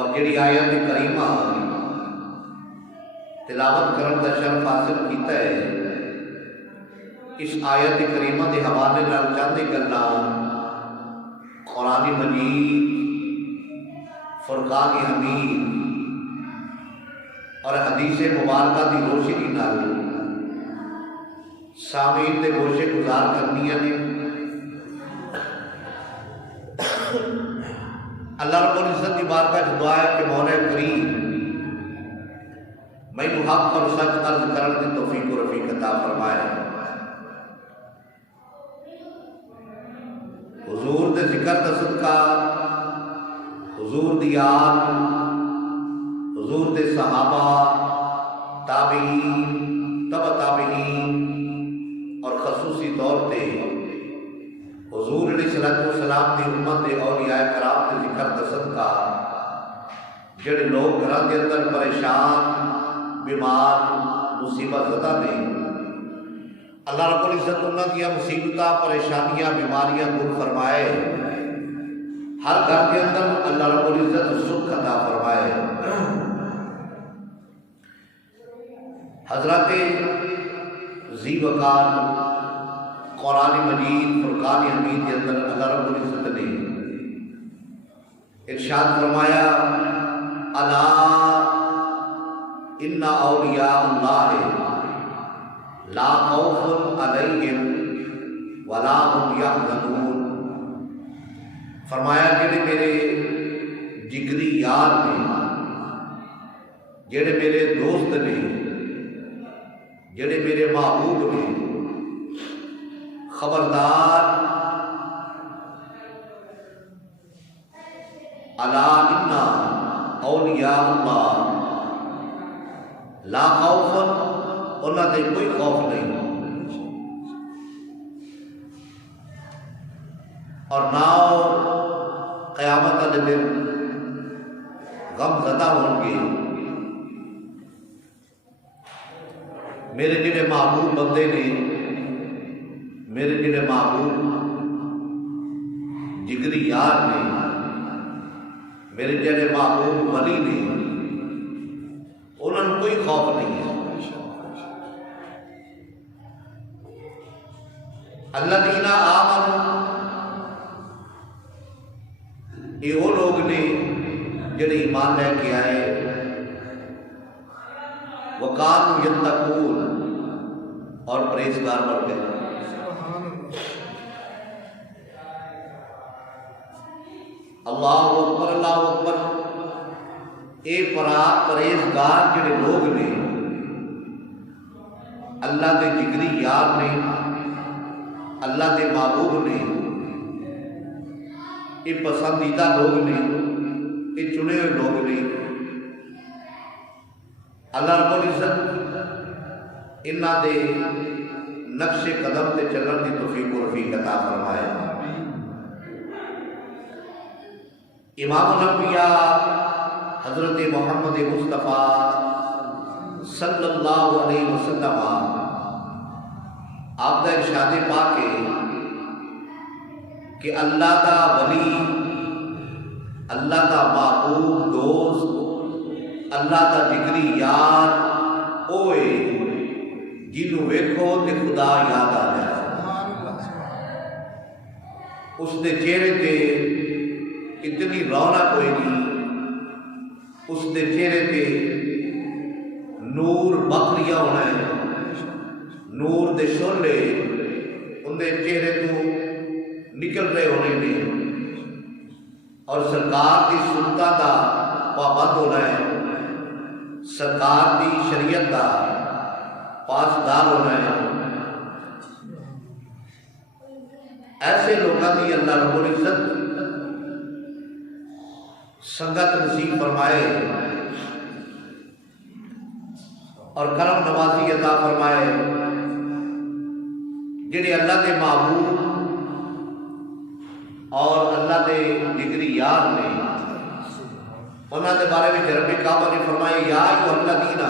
اور جڑی آیت کریمہ تلاوت کرن دا شرف حاصل کیتا ہے، اس آیت کریمہ کے حوالے نال چند گلاں قرآن مجید، فرقان حمید اور حدیث مبارکہ کی روشنی نال سامعین دے گوشے گزار کرنیاں نے۔ اللہ رب العزت کی بارگاہ میں دعا ہے کہ مولا کریم مینوں حق اور سچ عرض کرن دی توفیق و رفیق عطا فرمائے۔ حضور دے ذکر دا صدقہ، حضور دی یاد، حضور دے صحابہ، تابعین، تبع تابعین اور خصوصی طور پہ حضور علیہ السلام دی امت دے اولیاء کرام دے ذکر دا صدقہ جڑے لوگ گھراں دے اندر پریشان، بیمار، مصیبت زدہ نے، اللہ رب العزت انہاں دیا مصیبتاں، پریشانیاں، بیماریاں دور فرمائے۔ ہر گھر کے اندر اللہ رب العزت سکھ عطا فرمائے۔ حضرت ذی وقار قرآن مجید فرقان حمید کے اندر اللہ رب العزت نے ارشاد فرمایا، الا ان اولیاء اللہ لا خوف علیہم ولا هم یحزنون۔ فرمایا جڑے میرے جگری یار نے، جڑے میرے دوست نے، جڑے میرے محبوب نے، خبردار، الا ان اولیاء اللہ لا خوف، انہاں تے کوئی خوف نہیں اور نہ قیامت والے دن غم زدہ ہون گے۔ میرے جڑے محبوب بندے نے، میرے جڑے محبوب جگری یار نے، میرے جڑے محبوب ولی نے، انہوں نے کوئی خوف نہیں ہے۔ الذین آمنوا، یہ وہ لوگ نے جڑے ایمان لے کے آئے، وقالوا یتقون، اور پرہیزگار بن گئے۔ اللہ اکبر، اللہ اکبر۔ اے پرہیزگار جڑے لوگ نے، اللہ دے جگری یار نے، اللہ دے محبوب نے، یہ پسندیدہ لوگ نے، یہ چنے ہوئے لوگ نے۔ اللہ رب العزت انہاں دے نقش قدم تے چلن دی توفیق و رفیق عطا فرمائے۔ امام الانبیاء حضرت محمد مصطفیٰ صلی اللہ علیہ وسلم آپ دا ارشاد پاک ہے کہ اللہ دا ولی، اللہ دا محبوب دوست، اللہ دا جگری یار اوے جنوں ویکھو تے خدا یاد آ جائے۔ اس دے چہرے تے اتنی رونق ہوئے گی، اس دے چہرے تے نور بکھریا ہونا ہے، نور دے شعلے ان دے چہرے تو نکل رہے ہونے نے، اور سرکار دی سنتاں دا پابند ہونا ہے، سرکار دی شریعت دا پاسدار ہونا ہے۔ ایسے لوگوں کی اللہ رب العزت سنگت نصیب فرمائے اور کرم نوازی عطا فرمائے، جڑے اللہ دے محبوب اور اللہ دے جگری یار نے، انہاں دے بارے میں رب کعبہ نے فرمایا، یا ایھا الذین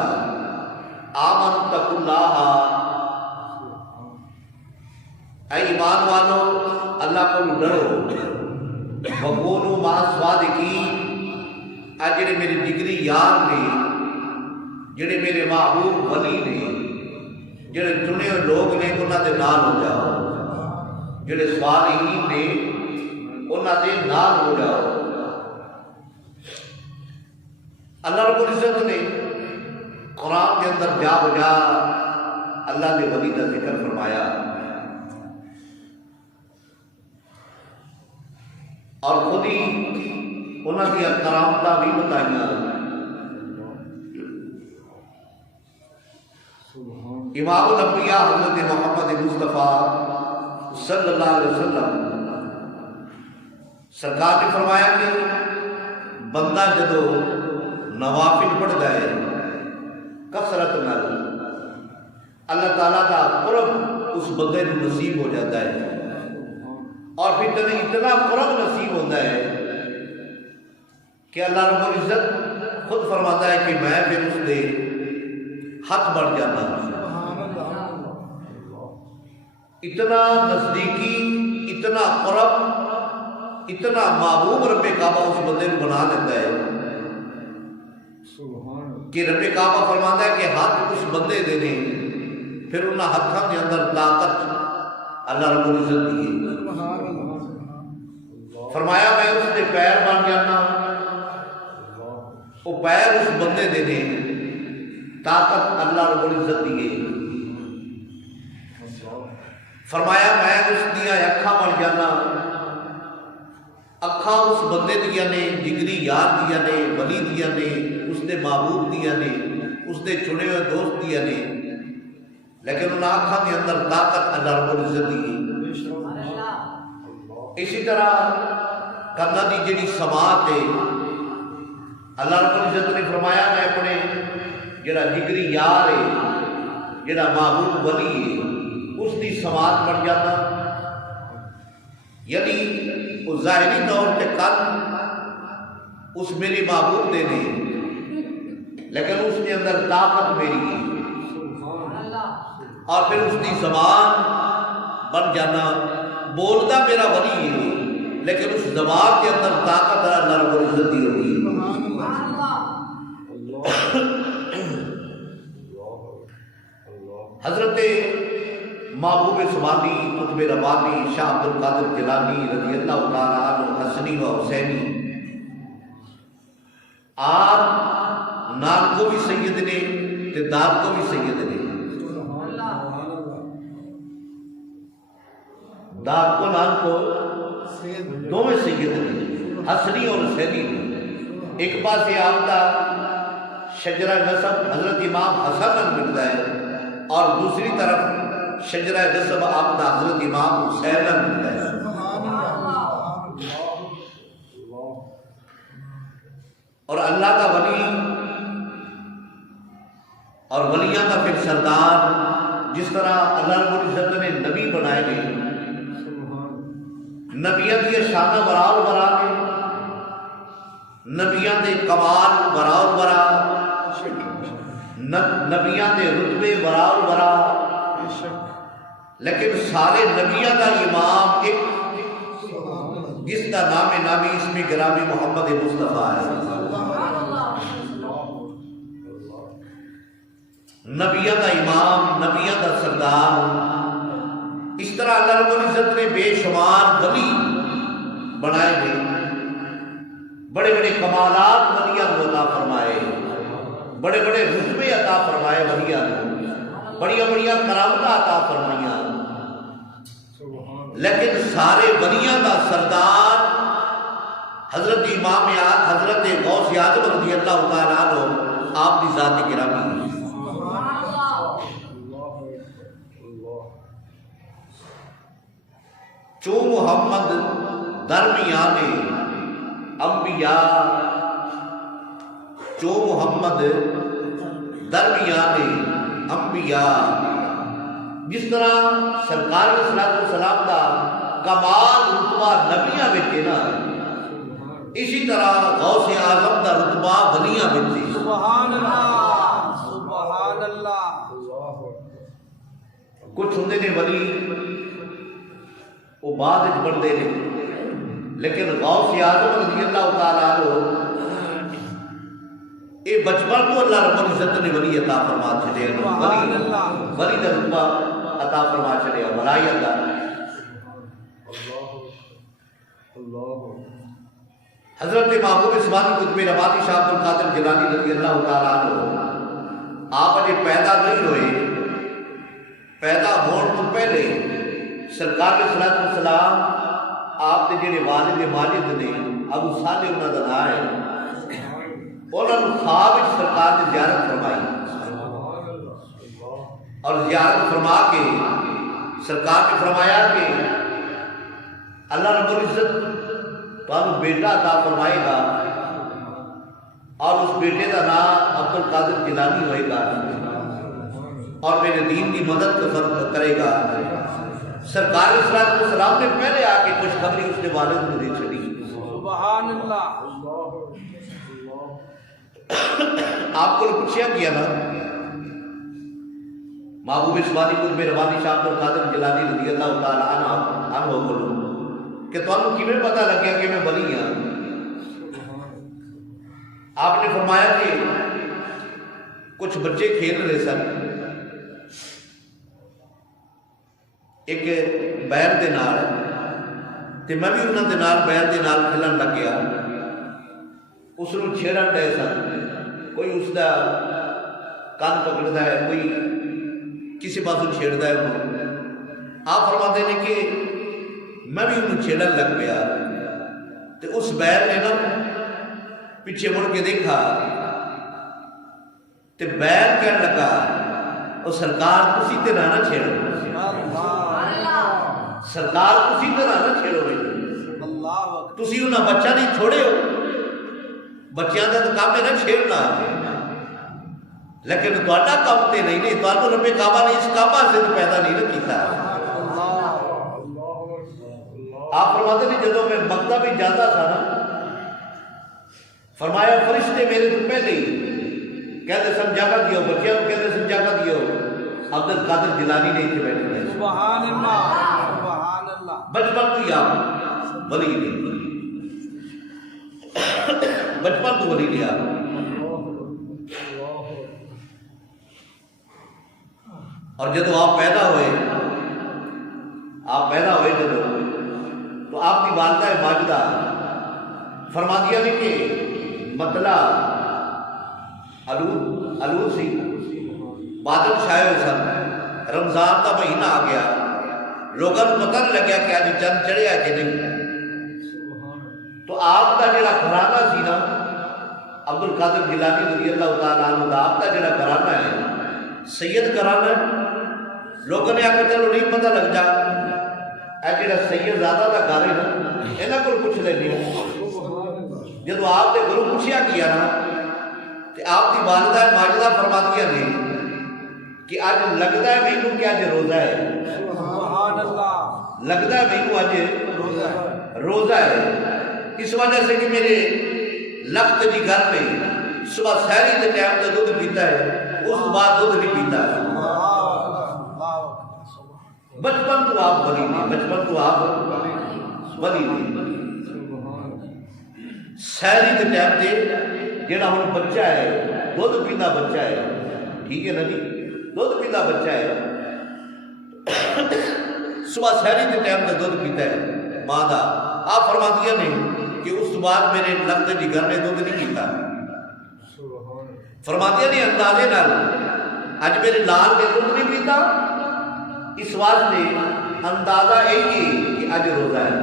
آمنوا اتقوا اللہ، اے ایمان والو اللہ کو ڈرو، وکونوا مع الصادقین، آج جڑے میرے جگری یار نے، جڑے میرے محبوب ولی نے، جڑے چنے ہوئے لوگ نے انہاں دے نال ہو جاؤ، جڑے صالحین نے انہاں دے نال ہو جاؤ۔ اللہ رب العزت نے قرآن کے اندر جا بجا اللہ کے ولی کا ذکر فرمایا، اور خود ہی انہاں کی کرامتاں بھی بتائیاں۔ امام الانبیاء حضرت محمد مصطفیٰ صلی اللہ علیہ وسلم سرکار نے فرمایا کہ بندہ جدو نوافل پڑھ گئے کثرت نال، اللہ تعالیٰ کا قرب اس بندے کو نصیب ہو جاتا ہے، اور پھر اتنا قرب نصیب ہوتا ہے کہ اللہ رب العزت خود فرماتا ہے کہ میں پھر اس دے حق بڑھ جاتا ہوں۔ اتنا نزدیکی، اتنا قرب، اتنا محبوب رب کعبہ اس بندے کو بنا لیتا ہے کہ رب کعبہ فرماتا ہے کہ ہاتھ اس بندے دے نے، پھر انہاں ہاتھوں کے اندر طاقت اللہ رب العزت دیے۔ فرمایا میں اس کے پیر بن جانا، وہ پیر اس بندے دے نے، طاقت اللہ رب العزت دیے۔ فرمایا میں اس دیا اکھاں بن جانا، اکھاں اس بندے دیا نے، جگری یار دیا نے، ولی دیا نے، اس دے محبوب دیا نے، اس دے چنے ہوئے دوست دیا نے، لیکن ان اکھاں کے اندر طاقت اللہ رب العزت دی۔ اسی طرح کنا دی جڑی سماعت ہے، اللہ رب العزت نے فرمایا میں اپنے جڑا جگری یار ہے، جڑا محبوب ولی ہے، اس دی سماعت بن جاتا، یعنی وہ ظاہری طور پہ کن اس میرے محبوب دے نے، لیکن اس کے اندر طاقت میری ہے، اور پھر اس کی زبان بن جانا، بولتا میرا ولی ہے، لیکن اس زبان کے اندر طاقت اللہ رب العزت دی ہوگی۔ حضرت محبوب سبحانی قطب ربانی شاہ عبد القادر جیلانی رضی اللہ تعالیٰ عنہ حسنی و حسینی آپ نام کو بھی سید نے تے داد کو بھی سید نے، داد کو نام کو دونوں سید نے، حسنی اور حسینی نے۔ ایک پاس یہ آپ کا شجرہ نسب حضرت امام حسن ملتا ہے، اور دوسری طرف شجرہ نسب آپ کا حضرت امام حسین ملتا ہے۔ اور اللہ کا ولی اور ولیاں کا پھر سردار، جس طرح اللہ رب العزت نے نبی بنائے گئے، نبیاں دی شان براؤ برا کے، نبیاں دے کمال براؤ برا، نبیاں دے رتبے براؤ برا، لیکن سارے نبیاں کا امام ایک، جس کا نام نامی اسم گرامی محمد مصطفیٰ ہے۔ نبیوں کا امام، نبیوں کا سردار۔ اس طرح اللہ رب العزت نے بے شمار ولی بنائے گئے، بڑے بڑے کمالات ولیاں کو عطا فرمائے، بڑے بڑے رتبے عطا فرمائے ولیاں کو، بڑیاں بڑیاں کرامتاں عطا فرمائیاں، لیکن سارے ولیاں کا سردار حضرت امام حضرت غوث اعظم رضی اللہ تعالیٰ عنہ آپ کی ذات گرامی ہے۔ چو محمد درمیان انبیاء، چو محمد درمیان انبیاء، جس طرح سرکار صلی السلام کا کمال رتبہ نبیاں وچ نا، اسی طرح غوث اعظم کا رتبہ ولیاں وچ۔ سبحان اللہ، سبحان اللہ۔ کچھ ہوندے نے ولی وہ بعد بڑھتے ہیں، لیکن غوث اعظم رضی اللہ تعالیٰ عنہ یہ بچپن تو اللہ رب العزت نے ولی عطا فرما چھڑے ولی دا رتبہ عطا فرما چھڑے ولائی اللہ حضرت محبوب اسمانی قطب ربانی شاہ عبد القادر جیلانی رضی اللہ تعالیٰ عنہ آپ اجے پیدا نہیں ہوئے، پیدا ہونے تو پہلے سرکار صلی اللہ علیہ وسلم آپ کے جڑے والد ماجد نے ابو صالح انہاں دا نام ہے، انہوں نے خواب وچ سرکار کی زیارت فرمائی اور زیارت فرما کے سرکار نے فرمایا کہ اللہ رب العزت تمہیں بیٹا عطا فرمائے گا اور اس بیٹے کا نام عبد القادر جیلانی ہوئے گا اور میرے دین کی مدد کرے گا۔ سرکار صلی اللہ علیہ وسلم نے پہلے آ کے کچھ خبری اس نے والد کو دے چڑی۔ سبحان اللہ۔ آپ کو پوچھا گیا نا محبوب اسمانی قطب ربانی شاہ عبد القادر جیلانی رضی اللہ تعالیٰ عنہ بولو کہ تمہیں کیویں پتہ لگیا کہ میں ولی ہاں؟ آپ نے فرمایا کہ کچھ بچے کھیل رہے سن، ایک بیل دے نال تے میں بھی انہاں دے نال بیل دے نال کھیلن لگ گیا، اس نوں چھیڑن ڈے سن، کوئی اس دا کان پکڑدا ہے، کوئی کسی پاسوں چھیڑدا ہے انہوں۔ آپ فرماتے ہیں کہ میں بھی انہوں چھیڑن لگ گیا تے اس بیل نے نا پیچھے مڑ کے دیکھا تے بیل کہنے لگا او سرکار تسی تے نہ چھیڑو، سرکار تسی تے نہ چھیڑو، تسی انہاں بچہ نہیں چھوڑے ہو، بچیاں دا تو کام ہے نہ چھیڑنا، لیکن تہاڈا کام تے نہیں، تہانوں رب کعبہ نے اس کعبہ سے پیدا نہیں کیتا۔ آپ فرماتے ہیں جدوں میں مکہ بھی جاتا تھا نا، فرمایا فرشتے میرے تو پہلے ہی کہتے سن جگہ دیو، بچیاں کو کہتے سن جگہ دیو، عبد القادر جیلانی نے اتنے بیٹھے ہیں۔ سبحان اللہ، سبحان اللہ۔ بچپن تو آپ ولی نہیں، بچپن تو ولی نہیں آپ۔ اور جدو آپ پیدا ہوئے جدو تو آپ کی والدہ ماجدہ فرما دیا نہیں کہ مطلع علود سی، بادل چھائے ہوئے سن، رمضان کا مہینہ آ گیا، لوگوں کو پتہ نہیں لگیا کہ آج چند چڑھیا کہ نہیں، تو آپ کا جڑا گھرانہ سی نا عبد القادر جیلانی رضی اللہ تعالیٰ عنہ، آپ کا جڑا گھرانہ ہے سید گھرانہ ہے، لوگوں نے آکے چلو نہیں پتہ لگ جا اے جڑا سید زیادہ دا گھر ہے نا انہاں کو پوچھ لینی ہوں۔ جدو آپ نے گھروں پوچھیا کیا نا کہ آپ کی والدہ ماجدہ فرما دیا نے کہ آج لگتا ہے مینوں کہ آج روزہ ہے، سبحان اللہ، لگتا ہے مینوں آج روزہ ہے، اس وجہ سے کہ میرے لخت جی گھر میں صبح سحری کے ٹائم تے دودھ پیتا ہے، اس بعد دودھ نہیں پیتا ہے۔ بچپن تو آپ ولی نہیں، بچپن تو آپ ولی نہیں۔ سحری کے ٹائم تے جڑا ہن بچہ ہے دودھ پیندا بچہ ہے، ٹھیک ہے نا جی، دودھ پیندا بچہ ہے، صبح سحری کے ٹائم تے دودھ پیتا ہے ماں دا، آپ فرما دیا نہیں کہ اس بعد میرے لخت جی گھر نے دودھ نہیں پیتا، فرما دیا نہیں اندازے نال اج میرے لال نے دودھ نہیں پیتا، اس واسطے اندازہ یہی کہ اج روزہ ہے،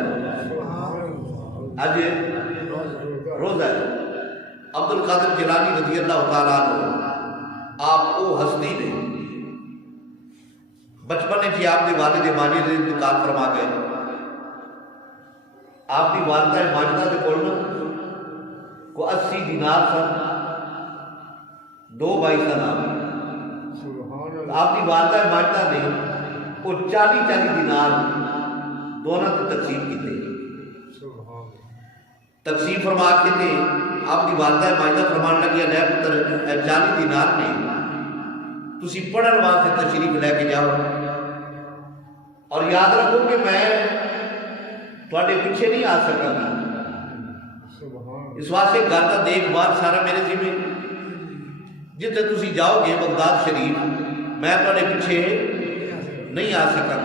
اج روزہ ہے۔ عبد القادر جیلانی رضی اللہ تعالیٰ عنہ آپ وہ ہستی نے بچپن جی آپ کے والد ماجد انتقال فرما گئے، آپ کی والدہ ماجدہ کے کول کو 80 دینار سن، 2 بھائی سن آپ کی والدہ ماجدہ نے وہ 40 دینار دونوں کو تقسیم کیتے، تقسیم فرما کے تے آپ کی والدہ ماجدہ فرمان لگیا لے پتر 40 دینار نے تسی پڑھن واسطے تشریف لے کے جاؤ، اور یاد رکھو کہ میں تھوڑے پیچھے نہیں آ سکا گا، اس واسطے گھر کا دیکھ بھال سارا میرے ذمہ، جتنے تسی جاؤ گے بغداد شریف میں تھوڑے پیچھے نہیں آ سکا.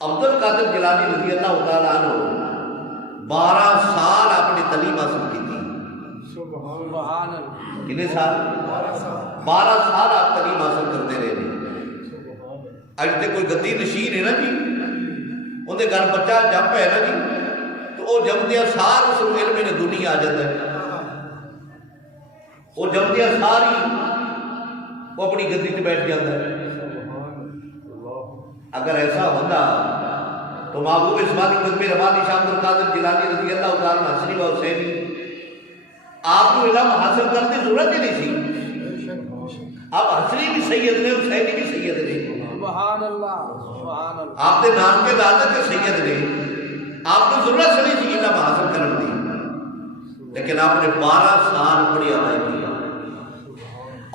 عبد القادر جیلانی رضی اللہ تعالیٰ عنہ 12 سال اپنی تعلیم حاصل کی تھی. سبحان اللہ. کتنے سال؟ 12 سال آپ تعلیم حاصل کرتے رہے ہیں. اج تے کوئی گدی نشین ہے نا جی، اندر گھر بچہ جب ہے نا جی تو وہ جمدیا سار اس علم نے دنیا آ جاتا ہے. وہ جمدیا ساری وہ اپنی گدی تے بیٹھ جاتا ہے. اگر ایسا ہوتا تو محبوب اسماعیل قطب ربانی شاہ عبد القادر جیلانی رضی اللہ تعالیٰ عنہ حسنی و حسینی آپ کو علم حاصل کرنے کی ضرورت ہی نہیں تھی. آپ حسنی بھی سید نے، حسینی بھی سید نے. سبحان اللہ. سبحان اللہ. آپ کے نام کے دادا کے سید نے. آپ کو ضرورت سے نہیں تھی علم حاصل کرنے دی، لیکن آپ نے 12 سال پڑھی آئی کیا.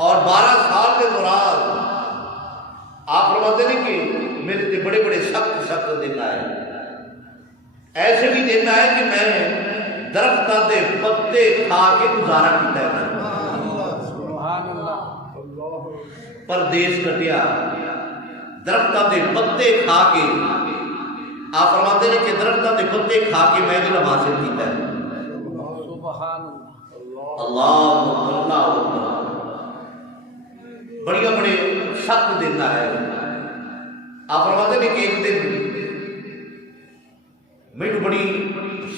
اور 12 سال کے دوران آپ فرماتے ہیں کہ میرے تے بڑے بڑے سخت سخت دن آئے. ایسے بھی دن آئے کہ میں درختوں کے پتے کھا کے گزارا کیتا ہے. سبحان اللہ. پردیس کٹیا درختوں کے پتے کھا کے. آپ فرماتے ہیں کہ درختوں کے پتے کھا کے میں علم حاصل کیتا ہے. سبحان اللہ. اللہ اللہ. بڑے بڑے سخت دن آئے. آپ فرماتے ہیں کہ ایک دن میرے بڑی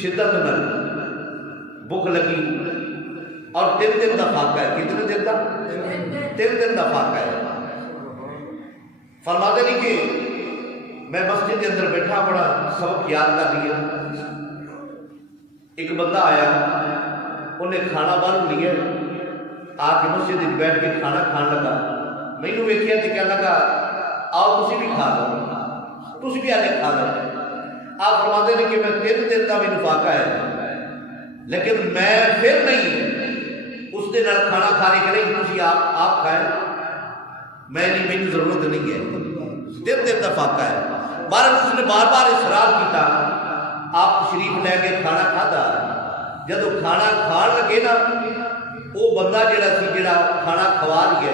شدت نال بھوک لگی اور 3 دن کا فاقہ ہے. کتنے دن کا؟ 3 دن کا فاقہ ہے. فرماتے ہیں کہ میں مسجد کے اندر بیٹھا پڑا سبق یاد کر لیا. ایک بندہ آیا، انہیں کھانا بن لیا، آ کے مسجد میں بیٹھ کے کھانا کھان لگا. میں نے ویکھیا تو کہنے لگا آؤ تسی بھی کھا لو، تسی بھی آج کھا لو. آپ فرماتے ہیں کہ میں 3 دن کا میرے فاقہ ہے، لیکن میں پھر نہیں اس دن کھانا کھانے کے لیے تسی آپ کھائیں، میں نہیں، میری ضرورت نہیں ہے. 3 دن کا فاقہ ہے. بہرحال اس نے بار بار اصرار کیتا. آپ تشریف لے کے کھانا کھادا. جب کھانا کھان لگے نا وہ بندہ جڑا سی جڑا کھانا کھوا لیا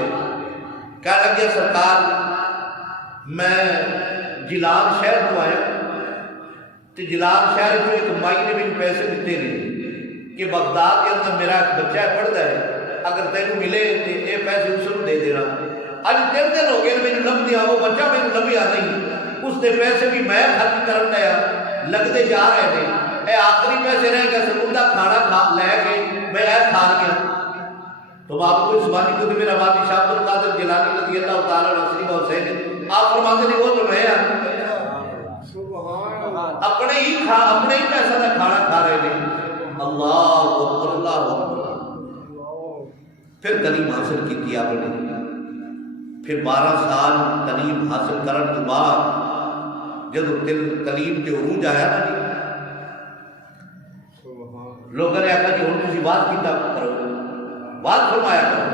کہنے لگیا سرکار میں جلال شہر کو آیا تو جلال شہر کو ایک مائی نے میرے پیسے دیتے ہیں کہ بغداد کے اندر میرا ایک بچہ پڑھتا ہے، اگر تینوں ملے تو یہ پیسے اس کو دے دینا. اج 3 دن ہو گئے میرے لب دیا، وہ بچہ میرے لبیا نہیں، اس کے پیسے بھی میں خرچ کرن دیا لگتے جا رہے ہیں. اے آخری پیسے رہ گئے سکون کا کھانا لے کے میں کھا گیا. تو آپ کو اسماعیل قطب ربانی شاہ عبد القادر جیلانی رضی اللہ تعالیٰ عنہ حسنی و حسین آپ فرماتے ہیں وہ تو میں اپنے ہی پیسہ کا کھانا کھا رہے ہیں. اللہ اکبر اللہ اکبر. پھر تعلیم حاصل کی آپ نے. پھر 12 سال تعلیم حاصل کرنے کے بعد جب تعلیم کے عروج آیا نا جی لوگوں نے آخر جی ہوں تھی بات کیتا کرو، بات فرمایا کرو.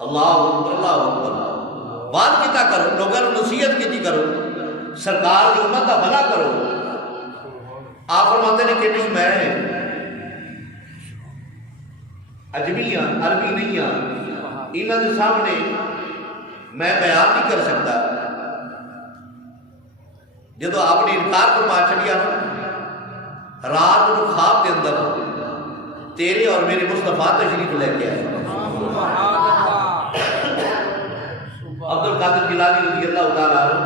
اللہ اکبر اللہ اکبر. بات کیتا کرو، لوگوں نے نصیحت کی کرو، سرکار کی امت کا بھلا کرو. آپ فرماتے ہیں کہ نہیں میں اجمی ہاں، عربی نہیں ہاں، انہوں کے سامنے میں بیان نہیں کر سکتا. جب آپ نے انکار فرما چڑیا رات کو خواب کے اندر تیرے اور میرے مصطفیٰ تشریف لے کے آئے. عبد القادر جیلانی رضی اللہ تعالیٰ عنہ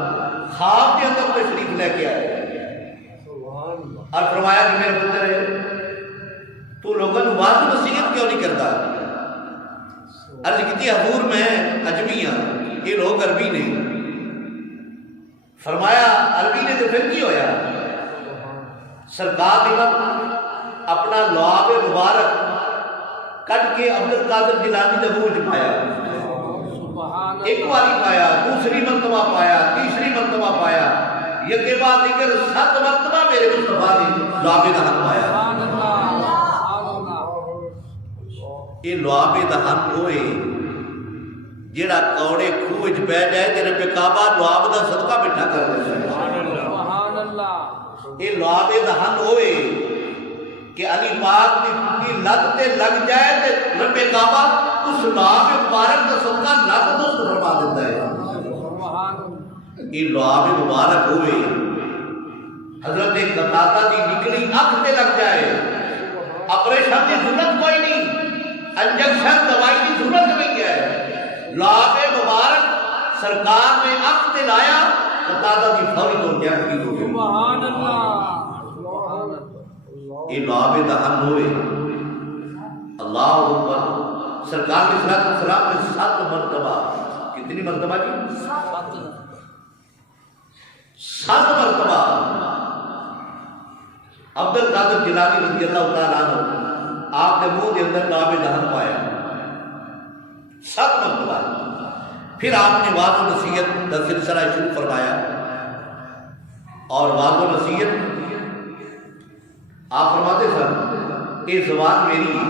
خواب کے اندر تشریف لے کے آئے اور فرمایا کہ میرے پتر ہے تو لوگوں نے واضح نصیحت کیوں نہیں کرتا. عرض کی حضور میں اجمی ہاں، یہ لوگ عربی نے. فرمایا عربی نے تو پھر کی ہویا. سرکار نے اپنا لعاب مبارک کٹ کے عبد القادر جیلانی نے منہ وچ پایا. ایک باری پایا، دوسری مرتبہ پایا، تیسری مرتبہ پایا، یکے بعد دیگر 7 مرتبہ میرے مصطفیٰ نے لعاب دہن پایا. یہ لعاب دہن ہوئے جیڑا کوڑے کھوہ وچ پہ جائے تے رب کعبہ لعاب دا صدقہ بیٹھا کر دے. سبحان اللہ. یہ لعاب دہن ہوئے کہ علی پاک دی پوری لت تے لگ جائے تے رب کعبہ اس لعاب مبارک کا صدقہ لت درست فرما دیتا ہے. سبحان اللہ. یہ لعاب مبارک ہوئے حضرت قتادہ دی نکلی اکھ تے لگ جائے، آپریشن کی ضرورت کوئی نہیں، انجیکشن دوائی کی ضرورت نہیں ہے، لعاب مبارک سرکار نے اکھ تے لایا، قتادہ دی فوری طور پہ اکھ ٹھیک ہو گئی. سبحان اللہ. سبحان اللہ. یہ لعاب دہن ہوئے. اللہ اکبر. سرکار کے صلی اللہ علیہ وسلم نے 7 مرتبہ، کتنی مرتبہ جی؟ 7 مرتبہ عبد القادر جیلانی رضی اللہ تعالیٰ عنہ آپ نے منہ کے اندر لعاب دہن پایا 7 مرتبہ. پھر آپ نے واضح نصیحت کا سلسلہ شروع فرمایا، اور واضح نصیحت آپ فرماتے سن یہ زبان میری ہے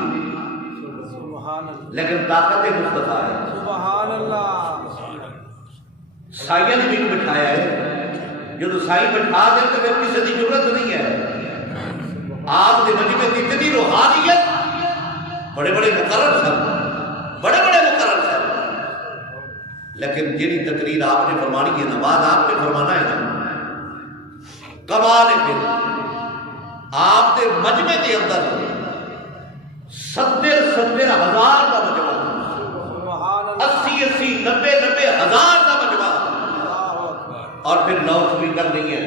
سبحان اللہ. لیکن طاقت مصطفیٰ ہے. سبحان اللہ. سائیاں نے بھی بٹھایا ہے، جو سائی بٹھا دے تو پھر کسی کی ضرورت نہیں ہے. آپ کے مجمع کی اتنی روحانیت، بڑے بڑے مقرر سن، بڑے بڑے مقرر سن، لیکن جنی تقریر آپ نے فرمانی ہے نا، بعد آپ نے فرمانا ہے نا، کمال ہے. پھر آپ کے مجمع کے اندر 70 ہزار کا مجمع، سبحان اللہ. 80 90 ہزار کا مجمع، اللہ اکبر. اور پھر لاؤڈ سپیکر نہیں ہے،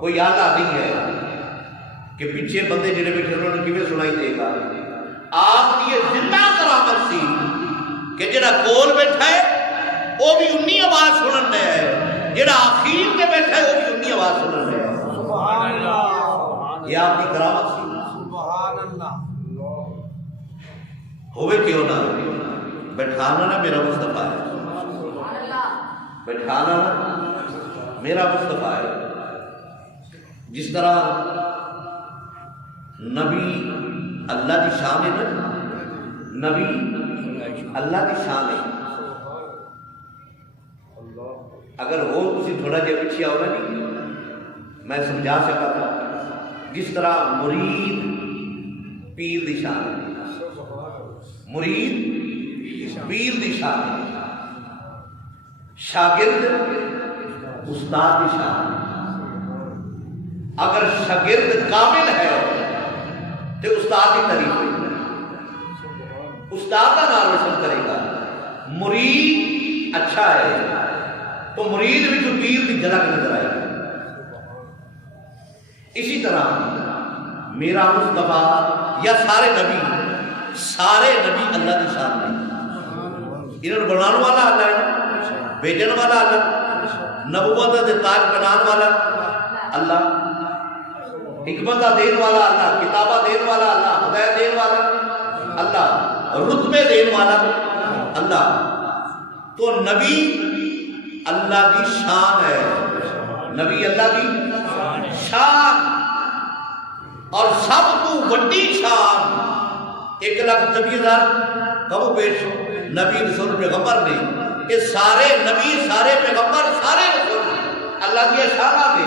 کوئی آلہ نہیں ہے کہ پیچھے بندے جڑے بیٹھے انہوں نے کیویں سنائی دے گا. آپ کی یہ زندہ کرامت سی کہ جڑا کول بیٹھا ہے وہ بھی انی آواز سنن رہا ہے، جڑا آخیر میں بیٹھا ہے وہ بھی انی آواز سنن رہا ہے. سبحان اللہ. یہ آپ کی کرامت سی. سبحان اللہ. ہوئے کیوں نہ بیٹھانا نا میرا مصطفیٰ ہے، بیٹھانا نا میرا مصطفیٰ ہے. جس طرح نبی اللہ کی شان ہے نا، نبی اللہ کی شان ہے. اگر وہ تسی تھوڑا جہا پیچھے آؤ نا جی میں سمجھا سکا تھا. جس طرح مرید پیر دی شان ہے، مرید پیر دی شان ہے، شاگرد استاد دی شان ہے. اگر شاگرد کامل ہے تو استاد کی تعریف ہوئی، استاد کا نام روشن کرے گا. مرید اچھا ہے تو مرید بھی جو پیر کی جھلک نظر آئے گی. اسی طرح میرا مصطفیٰ یا سارے نبی اللہ کی شان میں، انہوں نے بنانے والا اللہ ہے، بھیجن والا اللہ، نبوت دے تاج پہنان والا اللہ، حکمت دین والا اللہ، کتابہ دین والا اللہ، ہدایت دین والا اللہ، رتبے دین والا اللہ. تو نبی اللہ کی شان ہے، نبی اللہ کی شان. اور سب تو وڈی شان 1,26,000 کبو پیش نبی رسول پیغمبر نے، یہ سارے نبی سارے پیغمبر سارے رسول اللہ کی شانہ دے،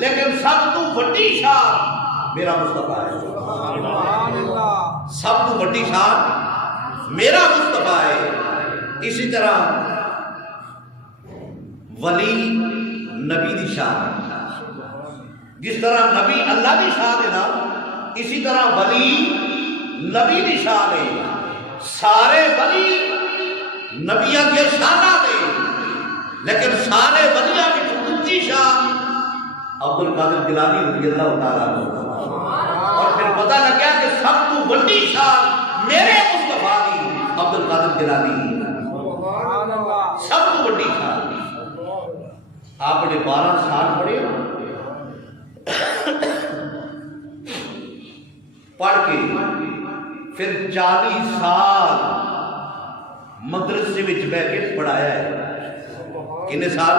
لیکن سب تو وڈی شان میرا مصطفیٰ ہے. سبحان اللہ. سب تو وڈی شان میرا مصطفیٰ ہے. اسی طرح ولی نبی دی شان ہے. جس طرح نبی اللہ دی شان ہے نا، اسی طرح ولی نبی دی شان ہے. سارے ولی نبیاں کی شانہ دے، لیکن سارے ولیاں کی اونچی شان عبد القادر جیلانی رضی اللہ تعالیٰ عنہ. اور پھر پتہ لگا کہ سب تو بڑی شان میرے مصطفیٰ دی عبد القادر جیلانی. سبحان اللہ. سب تو بڑی شان. آپ نے 12 سال پڑھے، پڑھ کے پھر 40 سال مدرسے میں بیٹھ کے پڑھایا ہے. کتنے سال؟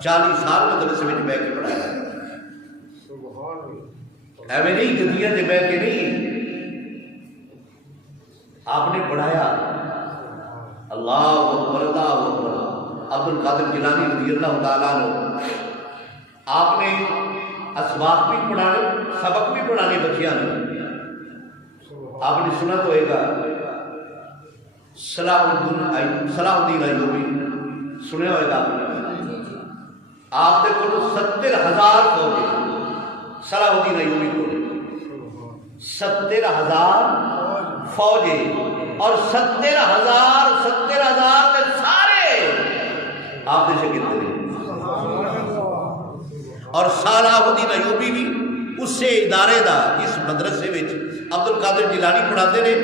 40 سال مدرسے میں بیٹھ کے پڑھایا ہے. ایویں نہیں گدیاں سے بیٹھ کے نہیں، آپ نے پڑھایا. اللہ اکبر اللہ اکبر. عبد القادر جیلانی رضی اللہ تعالیٰ عنہ آپ نے اسباق بھی پڑھانے، سبق بھی پڑھانے بچیاں نے۔ آپ نے سنا تو ہوئے گا صلاح الدین ایوبی، سنے ہوئے گا آپ نے؟ آپ نے کو 70,000 فوجی صلاح الدین ایوبی کو 70,000 فوجی، اور 70,000 کے سارے آپ نے شکل دے، اور صلاح الدین ایوبی بھی اس سے ادارے دا، اس مدرسے میں عبد القادر جیلانی پڑھاتے رہے،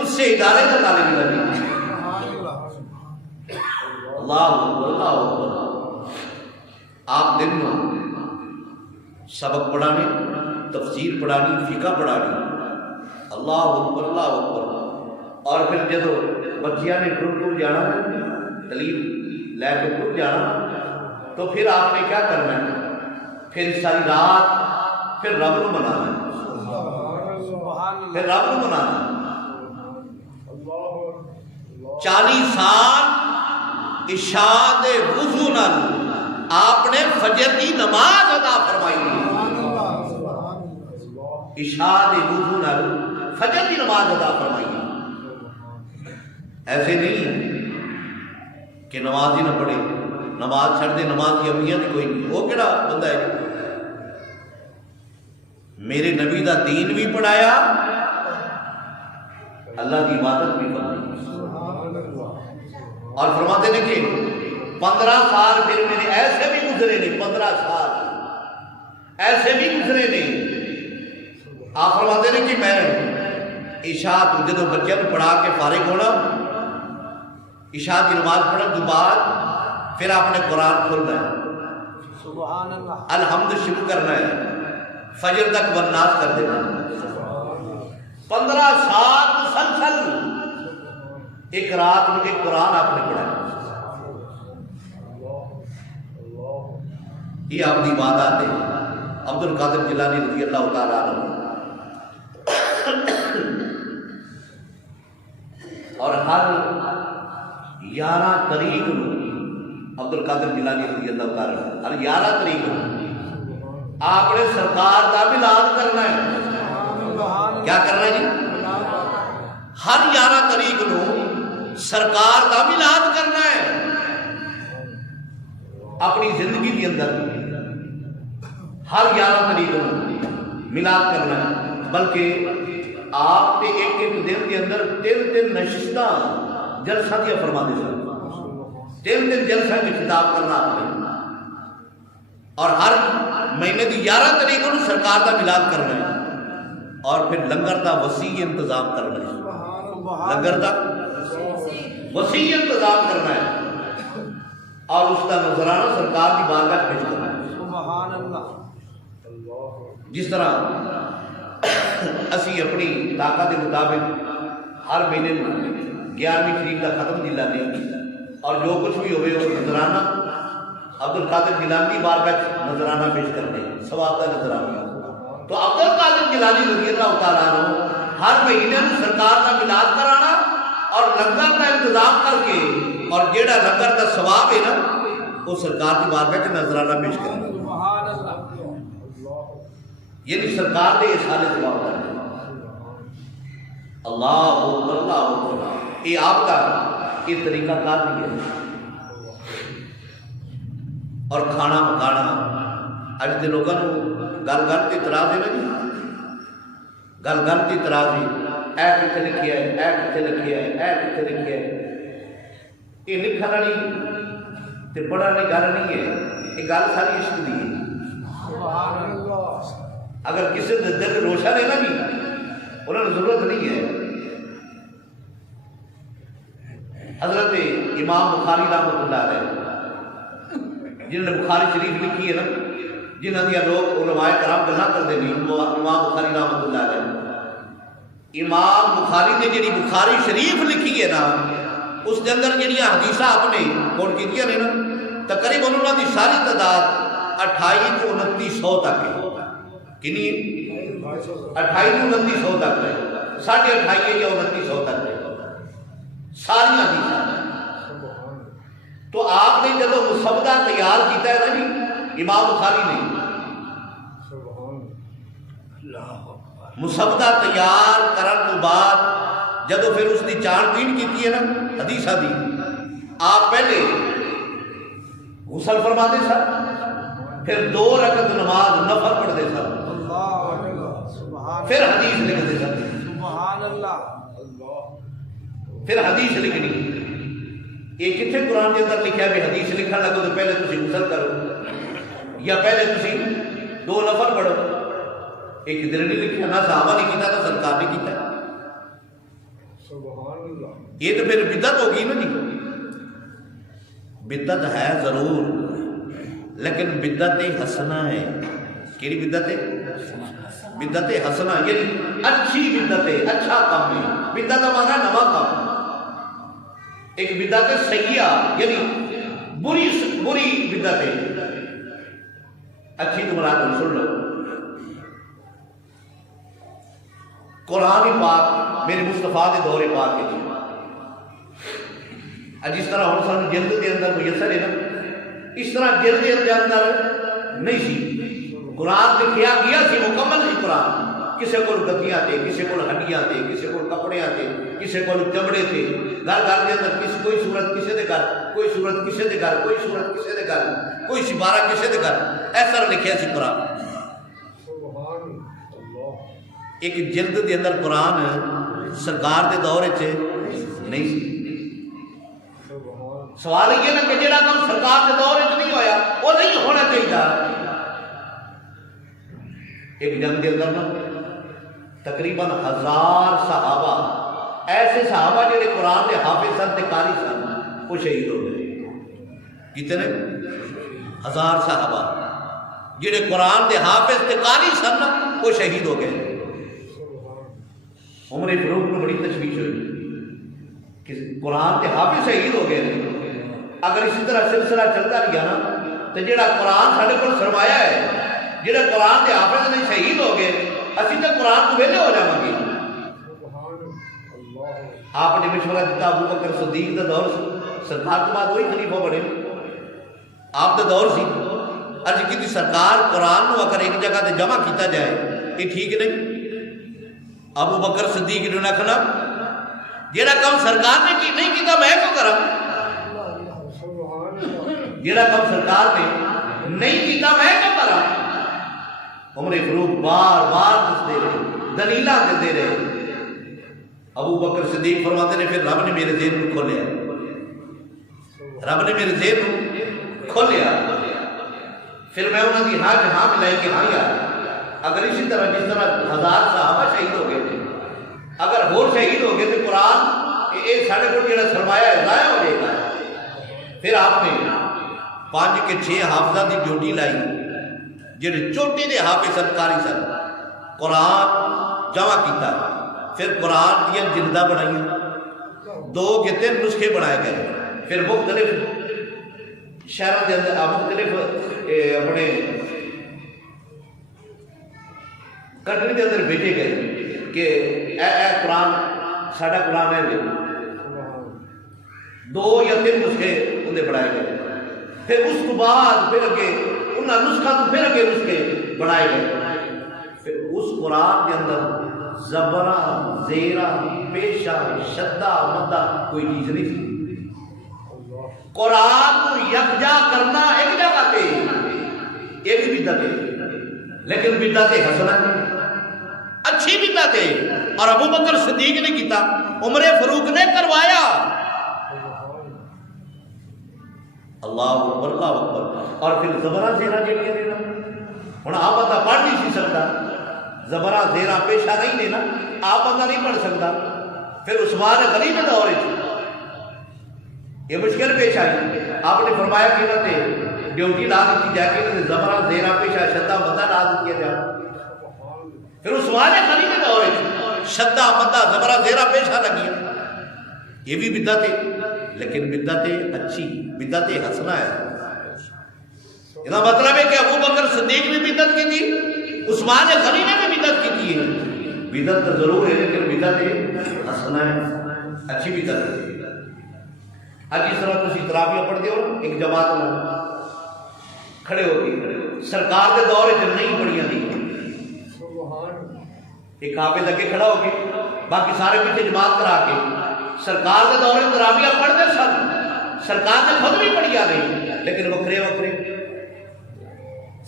اس سے ادارے کا طالب علم۔ اللہ اکبر۔ آپ دن میں سبق پڑھانے، تفسیر پڑھانی، فقہ پڑھانی، اللہ اکبر اللہ اکبر۔ اور پھر جدو بچیاں نے ٹر جانا، تعلیم لے کے ٹر جانا، تو پھر آپ نے کیا کرنا ہے؟ پھر ساری رات پھر رب کو منانا ہے، پھر رب کو منانا ہے۔ 40 سال عشاء دے وضو نال آپ نے فجر کی نماز ادا فرمائی، عشاء دے وضو نال فجر کی نماز ادا فرمائی۔ ایسے نہیں کہ نماز ہی نہ پڑھے، نماز چھڑ دے، نماز کی اہمیت کوئی نہیں، وہ کہڑا بندہ ہے؟ میرے نبی دا دین بھی پڑھایا، اللہ کی عبادت بھی پڑھائی، اور فرماتے ہیں کہ 15 سال پھر میرے ایسے بھی گزرے نہیں، 15 سال ایسے بھی گزرے نہیں۔ آپ فرماتے ہیں کہ میں عشاء جدو بچوں کو پڑھا کے فارغ ہونا، عشاء کی نماز پڑھنے کے بعد پھر آپ نے قرآن کھولنا ہے، سبحان اللہ، الحمد شروع کرنا ہے، فجر تک والناس کر دینا۔ 15 سال مسلسل ایک رات میں ایک قرآن آپ نے پڑھا۔ یہ آپ کی عبادات ہے۔ عبد القادر جیلانی رضی اللہ تعالیٰ عنہ، اور ہر 11 تاریخ کو عبد القادر جیلانی رضی اللہ تعالیٰ عنہ ہر 11 تاریخ کو آپ نے سرکار کا میلاد کرنا ہے۔ کیا کرنا ہے جی؟ ہر 11 تاریخ کو سرکار کا میلاد کرنا ہے، اپنی زندگی کے اندر ہر 11 تاریخ کو میلاد کرنا ہے۔ بلکہ آپ نے ایک دن کے اندر 3 نشستاں جلسہ دیا فرما دے سر، 3 جلسہ کی خطاب کرنا آپ نے، اور ہر مہینے کی 11 تاریخ کو سرکار کا میلاد کرنا ہے، اور پھر لنگر کا وسیع انتظام کرنا ہے، لنگر کا وسیع انتظام کرنا ہے، اور اس کا نذرانہ سرکار کی بارگاہ پیش کرنا ہے۔ سبحان اللہ۔ جس طرح اسی اپنی طاقت کے مطابق ہر مہینے 11ویں شریف کا ختم دلانے، اور جو کچھ بھی ہوئے وہ نذرانہ عبد القادر جیلانی بارگاہ نذرانہ پیش کرنے، ثواب کا نذرانہ۔ تو عبد القادر جیلانی رضی اللہ تعالیٰ عنہ ہر مہینے سرکار کا میلاد کرانا اور لنگر کا انتظام کر کے، اور جیڑا لنگر کا ثواب ہے نا وہ سرکار کی بارگاہ کا نذرانہ پیش کرنا، سبحان اللہ۔ یعنی سرکار نے یہ سارے ثواب کرنے۔ اللہ اکبر اللہ اکبر۔ یہ آپ کا یہ طریقہ کار بھی ہے۔ اور کھانا پکانا، اج کے لوگوں گل گل کی اعتراض ہے نا جی، گل گل کی اعتراض ہے، اے کتنے لکھیا ہے، اے کتنے لکھیا ہے، اے کتنے لکھیا ہے۔ یہ لکھن والی تے پڑھن والی گل نہیں ہے، یہ گل ساری عشق دی ہے۔ سبحان اللہ۔ اگر کسی کا دل روشن ہے نا جی، انہوں نے ضرورت نہیں ہے۔ حضرت امام بخاری رحمۃ اللہ علیہ، جنہوں نے بخاری شریف لکھی ہے نا، جنہوں نے لوگ علماء کرام گلا کرتے ہیں، امام بخاری رحمۃ اللہ علیہ، امام بخاری نے جی بخاری شریف لکھی ہے نا، اس کے اندر جہاں حدیث آپ نے کوٹ کی نے نا، تقریباً انہوں کی ساری تعداد 28 تو 2900 تک ہے۔ کنی 28 تو 2900 تک ہے، 28.5 یا 2900 تک ہے ساری حدیث۔ تو آپ نے جب مسودہ تیار کیتا ہے نا جی امام بخاری نے، مسودہ تیار کرن تو بعد جدو پھر اس کی چان بین کی ہے نا حدیثہ دی، آپ پہلے غسل فرماتے سر، پھر 2 رکعت نماز نفل پڑھتے سر، پھر حدیث لکھتے سر، سبحان اللہ، پھر حدیث لکھنی۔ یہ کتنے قرآن کے اندر لکھا ہے بھی حدیث لکھن لگو تو پہلے تسی غسل کرو یا پہلے تسی 2 نفل پڑھو؟ ایک کدھر نہیں لکھا، نہ صحابہ نے کیتا نہ سرکار نے کیتا۔ یہ تو پھر بدعت ہوگی نا جی۔ بدعت ہے ضرور، لیکن بدعت حسنہ ہے۔ کیڑی بدعت ہے؟ بدعت حسنہ، یعنی اچھی بدعت ہے، اچھا کام ہے۔ بدعت کا معنی نواں کام۔ ایک بدعت سیئہ یعنی بری بدعت ہے۔ اچھی تو مراد سن لو، قرآن پاک میرے مصطفیٰ کے دور پاک کے جس طرح ہوں سن جلد کے اندر میسر ہے نا، اس طرح جلد کے اندر نہیں سی۔ قرآن لکھیا گیا سی، مکمل سی قرآن۔ کسی کو گدیاں تھے، کسی کو ہڈیاں تھے، کسی کو کپڑے تھے، کسی کو چمڑے تھے۔ گھر گھر کے اندر کوئی صورت کسی دے گھر، کوئی صورت کسی دے گھر، کوئی صورت کسی دے گھر، کوئی سپارہ کسی دے گھر، اس طرح لکھیا سی قرآن۔ ایک جلد کے اندر قرآن سرکار کے دور نہیں سی۔ سوال یہ نا کہ جہاں کام سرکار کے دور نہیں ہویا وہ نہیں ہونا چاہیے۔ ایک جنگ کے اندر نا تقریباً 1000 صحابہ، ایسے صحابہ جہاں قرآن کے حافظ سن تے قاری سن، وہ شہید ہو گئے۔ کتنے؟ 1000 صحابہ جہاں قرآن کے حافظ تے قاری سن، وہ شہید ہو گئے۔ عمر فاروق کو بڑی تشویش ہوئی کہ قرآن کے حافظ شہید ہو گئے۔ اگر اسی طرح سلسلہ چلتا رہا نا تو جہاں قرآن سارے کو سرمایا ہے، جہاں قرآن کے حافظ نہیں شہید ہو گئے، اسی تو قرآن کو ویلے ہو جائیں گے۔ آپ نے مشورہ دیتا ابو بکر صدیق کا دور سی، سرکار کے بعد وہی خلیفہ بنے، آپ کا دور سی۔ عرض کی سرکار قرآن کو اگر ایک جگہ تے جمع کیتا جائے یہ ٹھیک نہیں؟ ابو بکر صدیق نے آخنا جہاں کام سرکار نے نہیں کیتا میں کیوں کرا؟ جہاں کام سرکار نے نہیں کیتا میں کیوں کرا؟ عمر فاروق بار بار دستے رہے، دلیلاں دیتے رہے۔ ابو بکر صدیق فرماتے نے پھر رب نے میرے ذہن کو کھولیا، رب نے میرے ذہن کو کھولیا، پھر میں انہوں کی ہاں جہاں ملائے کہ ہاں یار اگر اسی طرح جس طرح 1000 صحابہ شہید ہو گئے تھے، اگر اور شہید ہو گئے تو قرآن یہ سارے کو جڑا سرمایہ ہے ضائع ہو جائے گا۔ پھر آپ نے 5 کے 6 حافظہ کی ڈیوٹی لائی، جڑے چوٹی دے حافظ سرکاری سن، قرآن جمع کیتا، پھر قرآن دیا جلدہ بنائی، 2 کے 3 نسخے بنائے گئے، پھر مختلف شہروں کے اندر مختلف اپنے کنٹری کے اندر بھیجے گئے کہ اے قرآن ساڈا قرآن ہے، 2 یا 3 نسخے انہیں بنائے گئے۔ پھر اس کو بعد پھر اگے انہاں نسخہ تو پھر اگے نسخے بنائے گئے۔ پھر اس قرآن کے اندر زبرہ، زیرہ، پیشہ، شدہ، مدہ کوئی چیز نہیں تھی۔ قرآن کو یکجا کرنا ایک جگہ پہ ایک بدعت ہے، لیکن بدعت حسنہ اچھی بدعت ہے، اور ابو بکر صدیق نے کیتا، عمر فاروق نے کروایا۔ اللہ اکبر، اللہ اکبر۔ اور پھر زبرہ زیرہ جڑی ہے نا، ہن آپ بندہ پڑھ نہیں سی سکتا، زبرہ زیرہ پیشہ نہیں دینا، آپ بندہ نہیں پڑھ سکتا۔ پھر عثمان غنی کے دور یہ مشکل پیش آئی، آپ نے فرمایا کہ انہوں نے ڈیوٹی لا دیتی جائے کہ انہوں نے زبرہ زیرہ پیشہ شدہ مدہ لا دیا جائے۔ پھر عثمان غنی کے دور شدہ مدہ زبرہ زیرہ پیشہ لگیا۔ یہ بھی بدعت ہے، لیکن بدعت اچھی، بدعت حسنہ ہے۔ اس کا مطلب ہے کہ ابو بکر صدیق نے بدعت کی تھی، عثمان غنی نے بھی بدعت کی تھی۔ بدعت تو ضرور ہے لیکن بدعت حسنہ ہے، اچھی بدعت ہے۔ اب اس طرح تسی تراویح پڑھتے ہو ایک جماعت میں کھڑے ہو کے، سرکار کے دور نہیں پڑھیاں نہیں، ایک حافظ اگے کھڑا ہو کے باقی سارے پیچھے جماعت کرا کے سرکار کے دورے تراویح پڑھتے سن، سرکار نے خود بھی پڑھیا نہیں، لیکن وکھرے وکھرے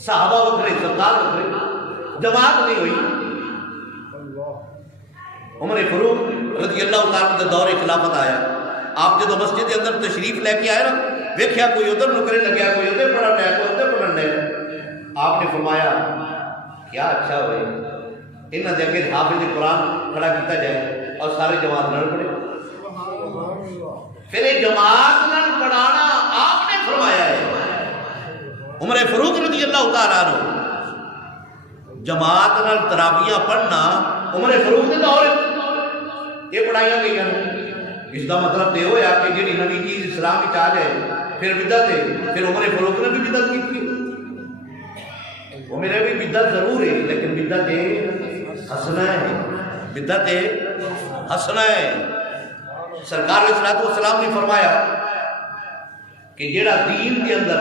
صحابہ وکھرے سرکار وکھرے، جماعت نہیں ہوئی۔ عمر فاروق رضی اللہ تعالیٰ کے دور خلافت آیا، آپ جدو مسجد کے اندر تشریف لے کے آئے نا، ویکھیا کوئی ادھر نکرے لگیا، کوئی ادھر پڑھن ہے، کوئی ادھر پڑھن ہے، آپ نے فرمایا کیا اچھا ہوئے انہاں دے اگے حافظ قرآن کھڑا کیتا جائے اور سارے جماعت نال پڑھے۔ پھر یہ جماعت نال پڑھانا آپ نے فرمایا ہے۔ عمر فاروق رضی اللہ تعالیٰ عنہ جماعت نال تراویح پڑھنا عمر فاروق دے دور یہ پڑھائیاں گئی ہیں۔ اس کا مطلب یہ ہوا کہ جی نوی چیز اسلام میں آ جائے پھر بدعت ہے، پھر عمر فاروق نے بھی بدعت کی تھی۔ وہ میرے بھی بدعت ضرور ہے لیکن بدعت حسنہ ہے، بدعت حسنہ ہے۔ سرکار علیہ الصلوۃ والسلام نے فرمایا کہ جیڑا دین کے اندر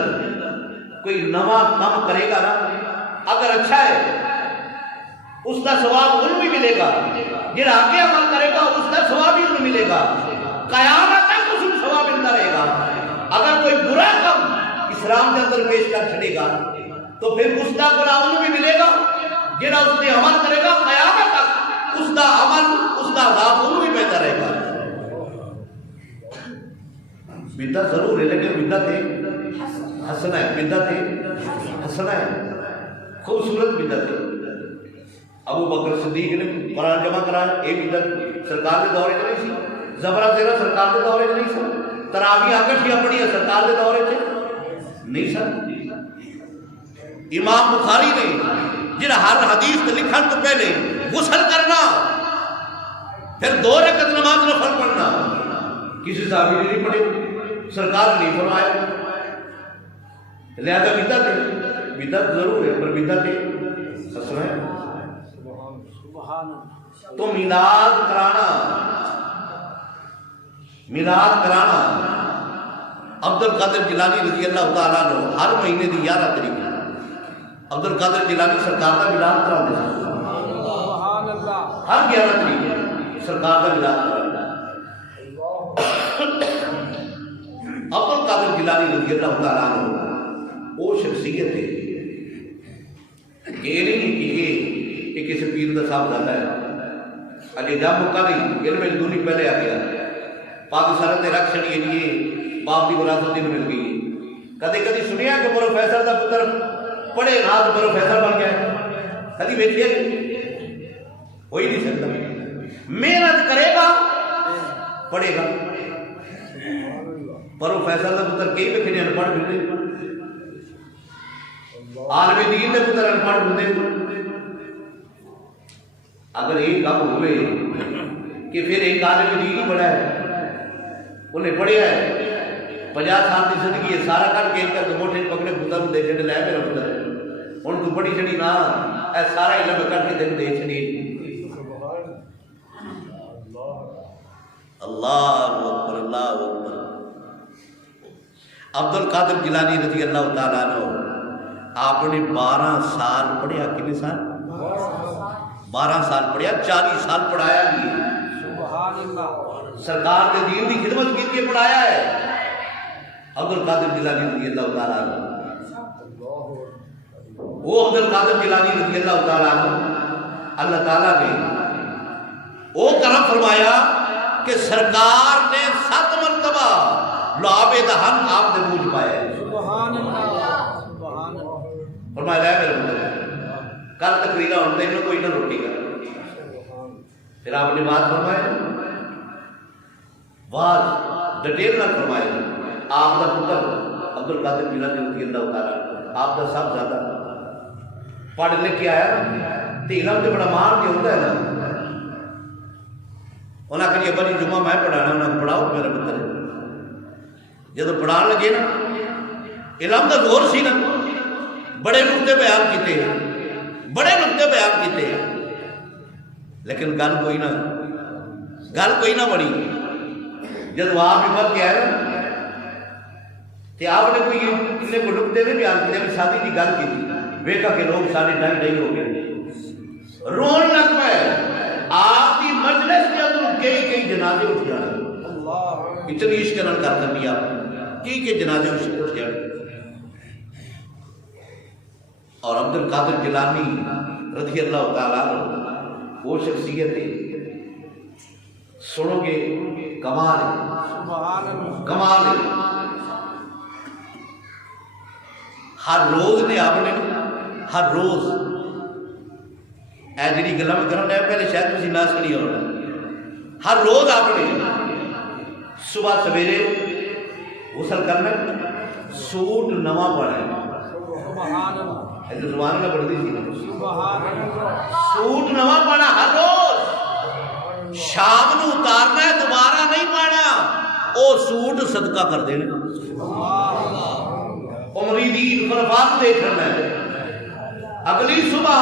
کوئی نواں کام کرے گا نا اگر اچھا ہے اس کا ثواب انہوں بھی ملے گا، جیڑا آگے عمل کرے گا اس کا ثواب بھی انہوں ملے گا، قیامت تک اس کو ثواب ملتا رہے گا۔ اگر کوئی برا کام اسلام کے اندر پیش کر چھڑے گا تو پھر اس کا گناہ انہوں بھی ملے گا، جیڑا اس نے عمل کرے گا قیامت تک اس کا عمل اس کا عذاب انہوں بھی بہتر رہے گا۔ بدعت ضرور ہے لیکن بدعت حسنہ ہے، بدعت حسنہ ہے، خوبصورت بدعت ہے۔ ابو بکر صدیق نے قرآن جمع کرایا، یہ بدعت سرکار کے دورے میں نہیں سی، زبرہ تیرا سرکار کے دورے میں نہیں سی، تراویح اکٹھیاں پڑھیاں سرکار کے دورے میں نہیں سن۔ امام بخاری نے جنہاں ہر حدیث لکھن تو پہلے غسل کرنا پھر 2 رکعت نماز نفل پڑھنا کسی صحابی نے نہیں پڑھے، سرکار نے نہیں فرمایا، لہذا بدعت ہے، بدعت ضرور ہے پر بدعت حسنہ ہے۔ تو میلاد کرانا عبد القادر جیلانی رضی اللہ تعالیٰ عنہ ہر مہینے دی 11 تاریخ عبد القادر جیلانی سرکار کا میلاد کراتے ہیں، ہر 11 تاریخ سرکار کا میلاد کراتے ہیں۔ عبد القادر جیلانی رضی اللہ تعالیٰ عنہ وہ شخصیت ہے کہ یہ نہیں کہ یہ کسی پیر کا صاحب زیادہ ہے، اجے جب موقع نہیں علم دونی پہلے آ گیا، پاکستان نے رکھ چھڑی لیے باپ کی وراثت مل گئی۔ کدی کدی سنیا کہ پروفیسر کا پتر پڑھے نہ تو پروفیسر بن گیا، کدی ویچے ہو ہی نہیں سکتا، محنت کرے گا پڑھے گا۔ پروفیسر کا پتر کئی بکھرے انپڑھ ملتے، عالم دین کے پتر انپڑھ ملتے۔ اگر ایک کام ہوئے کہ پھر ایک عالم دین ہی پڑھا ہے، انہیں پڑھیا ہے 50 سال کی زندگی ہے، سارا کر کے کر کے موٹے پکڑے پتر دے چھڑے لے میرا پتر ہوں تو پڑھی چھڑی نہ اے سارا علم کر کے دے چھڑی۔ اللہ اکبر اللہ اکبر۔ عبد القادر جیلانی رضی اللہ تعالیٰ عنہ آپ نے 12 سال پڑھیا، کتنے سال؟ 12 سال پڑھیا، 40 سال پڑھایا بھی، سرکار کے دین کی خدمت کی لیے پڑھایا ہے عبد القادر جیلانی رضی اللہ تعالیٰ عنہ۔ وہ عبد القادر جیلانی رضی اللہ تعالیٰ عنہ اللہ تعالیٰ نے وہ کرم فرمایا کہ سرکار نے 7 مرتبہ لعاب دہن آپ نے بوجھ پایا ہے۔ فرمایا لے میرے پتر کل تقریرہ ہوتے ہیں کوئی نہ روٹی گا، پھر آپ نے بات فرمایا بات ڈیٹیل نہ فرمایا۔ آپ کا پتر عبد القادر جیلانی رضی اللہ تعالیٰ آپ کا سب زیادہ پڑھ لکھ کے آیا تو علم سے بڑا مان کے ہوتا ہے نا، انہوں نے کہا بڑی جمعہ میں پڑھانا، انہوں نے پڑھاؤ میرا پتر جب پڑھان لگے نا علم کا زور سی نا، بڑے نقطے بیان کیتے، بڑے نقطے بیان کیتے، لیکن گل کوئی نہ بڑی۔ جب آپ بھی بڑھ کے آئے نا تو آپ نے کوئی کتنے کو نقطے نہیں بیان کیتے، شادی کی گل کی تھی، ویکھا کہ لوگ سارے ڈھائی ہو گئے، رون لگ پائے آپ کی مجلس کے اندر کئی جنازے اٹھ جانے اتنی عشق نال کر کرنی آپ کئی جنازے اٹھ جانے اور عبد القادر جیلانی رضی اللہ تعالیٰ عنہ وہ شخصیت ہے سنو گے کمال ہے کمال ہے ہر روز نے آپ نے ہر روز اے جڑی گلاں میں کرن ڈیا پہلے شاید تسی نہ سنی ہونا ہر روز آپ نے صبح سویرے غسل کرنا سوٹ نواں پانا سبحان اللہ ایسے زبان اللہ پڑھتی تھی سبحان اللہ سوٹ نواں پانا ہر روز شام نو اتارنا ہے دوبارہ نہیں پانا او سوٹ صدقہ کر دینا مریدین برباد دیکھنا ہے اگلی صبح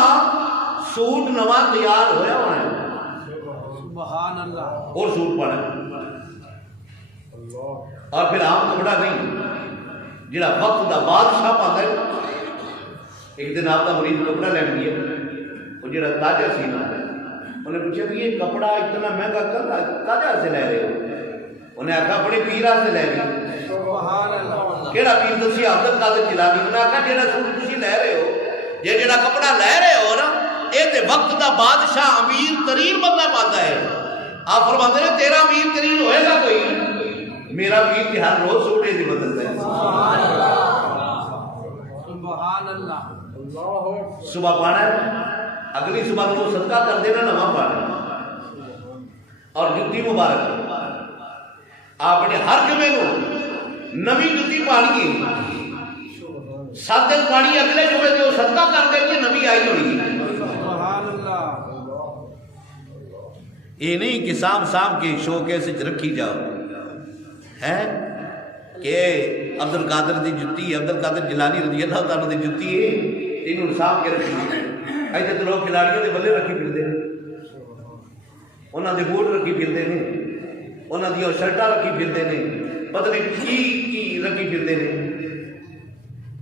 سوٹ نواں تیار ہویا ہونا ہے سبحان اللہ اور سوٹ پانا ہے اور پھر عام کپڑا نہیں جڑا وقت دا بادشاہ پاتا ہے ایک دن آپ کا مرید کپڑا لین گیا وہ جڑا تاجہ سی نا انہیں پوچھا کہ یہ کپڑا اتنا مہنگا تاجہ سے لے رہے ہو انہیں آکھا اپنے پیرا سے لے گئے سبحان اللہ کیڑا پیر تسی عبد القادر جیلانی انہیں آکھا جڑا سوٹ تسی لے رہے ہو یہ جڑا کپڑا لے رہے ہو نا یہ تے وقت دا بادشاہ امیر ترین بندہ پاتا ہے آپ فرماتے ہیں تیرا امیر ترین ہوئے گا کوئی میرا پیر تے ہر روز سوٹے دی بدلتا ہے سبحان اللہ سبحان اللہ صبح پانا ہے اگلی صبح کو صدقہ کر دینا نواں پانا ہے اور جتی مبارک آپ نے ہر جمعے کو نوی جتی پانی ہے 7 دن پانی اگلے جمعے کو صدقہ کر دیں گے نوی آئی ہونی ہے سبحان اللہ یہ نہیں کہ سام کے شوکے سے رکھی جاؤ ہے کہ عبد القادر دی جتی عبد القادر جیلانی رضی اللہ تعالیٰ دی جتی ہے انہوں صاحب کے رکھی ایسے تو لوگ کھلاڑیوں دے بلے رکھی پھرتے ہیں انہوں دے بوٹ رکھی پھرتے ہیں انہوں دی شرٹاں رکھی پھرتے ہیں پتہ نہیں کی رکھی پھرتے ہیں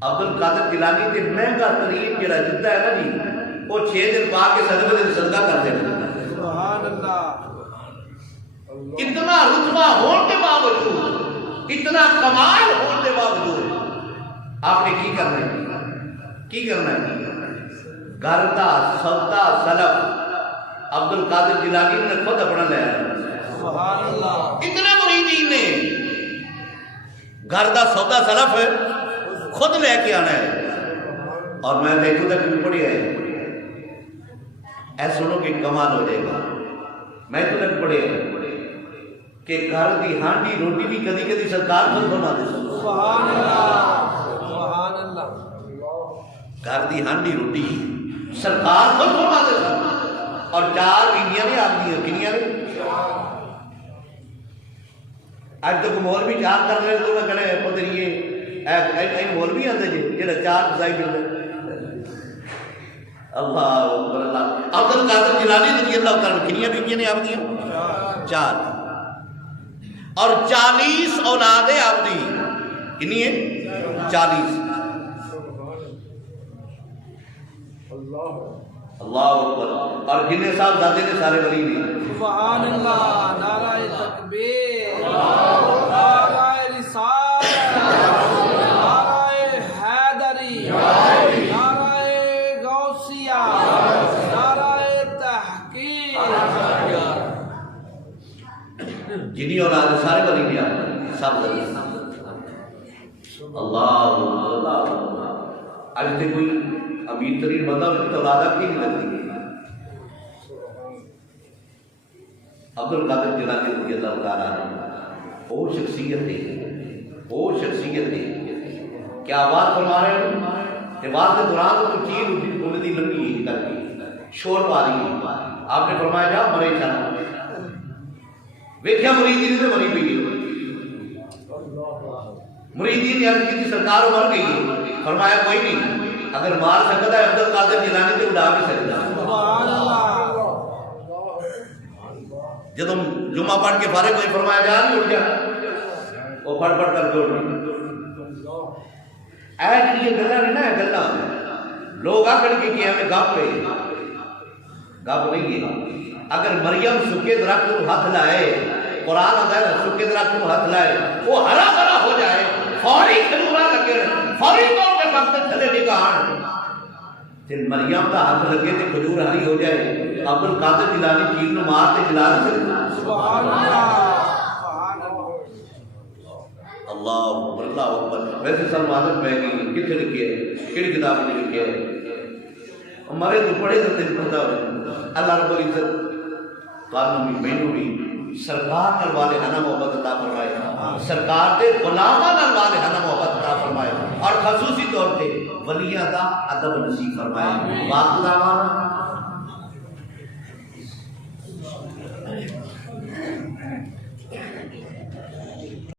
عبد القادر جیلانی تے مہنگا ترین جڑا جتا ہے نا جی وہ 6 دن پا کے 7 دن صدقہ کرتے ہیں سبحان اللہ اتنا رتبہ ہونے کے باوجود اتنا کمال ہونے کے باوجود آپ نے کی کرنا ہے کی کرنا ہے گھر دا سودا سلف عبد القادر جیلانی نے خود اپنا لیا سبحان اللہ اتنے مریدین نے گھر دا سودا سلف خود لے کے آنا ہے اور میں دیکھوں تک بھی پڑھی ہے ایسا سنو کہ کمال ہو جائے گا میں تو تک پڑھے کہ گھر دی ہانڈی روٹی بھی کدی کدی سرکار خود بنا دے سبحان اللہ سبحان اللہ گھر دی ہانڈی روٹی سرکار خود بنا دے اور 4 بیویاں نے آپ دی کنیاں نے اج تک مولوی 4 کر رہے تو میں کہنے پتہ یہ مولوی آتے جی جڑا 4 بزائی پھر اللہ اکبر اللہ عبد القادر جیلانی رضی اللہ تعالیٰ کنیاں بیویاں نے آپ دی 4 اور 40 اولادیں آپ دی کنی ہیں 40 اللہ اکبر اور جنہیں صاحب دادے نے سارے ولی نہیں سبحان اللہ نعرہ تکبیر نعرہ رسالت نعرہ حیدری نعرہ غوثیہ نعرہ تحقیق جنہیں اولاد سارے ولی نہیں آپ سب دادے اللہ اکبر آج تے کوئی امیر ترین بندہ اس کی اولاد کی نہیں لگتی عبد القادر جیلانی رضی اللہ تعالیٰ عنہ وہ شخصیت ہے کیا آواز فرما رہے ہیں کہ آواز کے دوران تو چیز اٹھتی لگی ہی لگتی شور پا رہی ہے آپ نے فرمایا جا مرے چانا ویکھیا مریدین نے مری پئی مریدین نے عرض کی سرکار مر گئی فرمایا کوئی نہیں اگر مار سکتا ہے عبد القادر جیلانی تو اڑا بھی سکتا ہے سبحان اللہ جب تم جمعہ پڑھ کے فارغ ہوئی فرمایا جا نہیں اٹھ جا وہ پڑھ پڑھ کر کے اٹھ یہ گلا نہیں نا گلا لوگ آ کر کے کیا ہمیں گپ پہ گب نہیں ہے. اگر مریم سکے درخت کو ہاتھ لائے، قرآن آتا ہے سکے درخت کو ہاتھ لائے وہ ہرا بھرا ہو جائے، فوری کھجورا لگے، فوری طور پہ پتے تھلے نگاہ. پھر مریم کا ہاتھ لگے تو کھجور ہری ہو جائے. عبد القادر جیلانی چیل نو مار تے جلا نہیں سکتا. سبحان اللہ سبحان اللہ اللہ اکبر. ویسے سب عادت پہ گئی کتنے لکھے کہڑی کتاب میں لکھے ہمارے تو پڑھے تو تین پتہ ہو. اللہ رب العزت قانون بھی مینوں بھی سرکار نال والے ہنا محبت عطا فرمائے، سرکار دے غلاماں نال والے ہنا محبت عطا فرمائے، اور خصوصی طور تے ولیاں دا ادب نصیب فرمائے. واقعہ